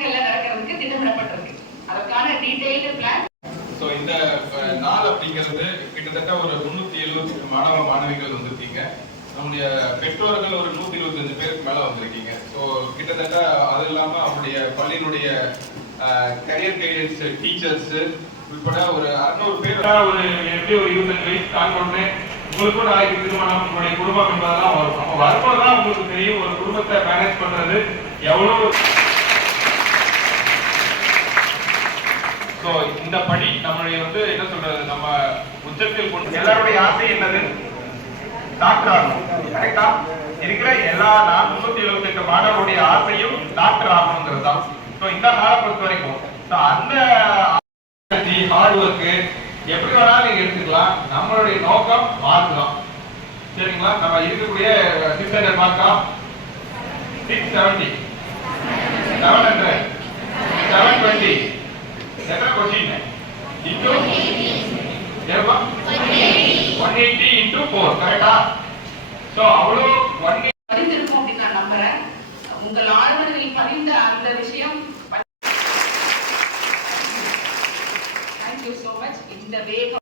இடங்கள்ல நடக்கிறதுக்கு திட்டமிடப்பட்டிருக்கு. அதற்கான டீடைல்டு பிளான். ஸோ இந்த நாள் அப்படிங்கிறது கிட்டத்தட்ட ஒரு 370 மாணவ மாணவிகள் வந்திருக்கீங்க. நம்முடைய பெற்றோர்கள் ஒரு 125 பேருக்கு மேல வந்திருக்கீங்க. ஸோ கிட்டத்தட்ட அது இல்லாம அவருடைய பள்ளியினுடைய கரியர் கைடன்ஸ் டீச்சர்ஸ் உட்பட ஒரு 600 பேர் ஒரு எப்படி ஒரு 25 வயசு தாண்டோன்னு உங்களுக்கும் நாளைக்கு திருமணம் உங்களுடைய குடும்பம் என்பதெல்லாம் வரும். அப்போ வரும்போதுதான் உங்களுக்கு தெரியும் ஒரு குடும்பத்தை மேனேஜ் பண்றது எவ்வளவு. ஸோ இந்த படி நம்மளுடைய என்ன சொல்றது நம்ம உச்சத்தில் கொண்டு எல்லாருடைய ஆசை என்னது? டாக்டர் ஆகணும். கரெக்டா? இருக்கிற எல்லா 378 மாணவருடைய ஆசையும் டாக்டர் ஆகணுங்கிறது தான். ஸோ இந்த நாளை பொறுத்த வரைக்கும் அந்த ஹார்ட் ஒர்க்கு எப்படி வேணாலும் நீங்க எடுத்துக்கலாம். நம்மளுடைய நோக்கம் மார்க் தான். சரிங்களா? நம்ம இருக்கக்கூடிய 600 மார்க்கா 670 700 720 எத்தனை क्वेश्चन into 180 into 4 கரெக்ட்டா? சோ அவ்வளோ 180 பதிந்திருக்கும் அப்படி நான் நம்புறேன். உங்கள் ஆர்வங்களில் பதிந்த அந்த விஷயம். Thank you so much. இந்த வேகம்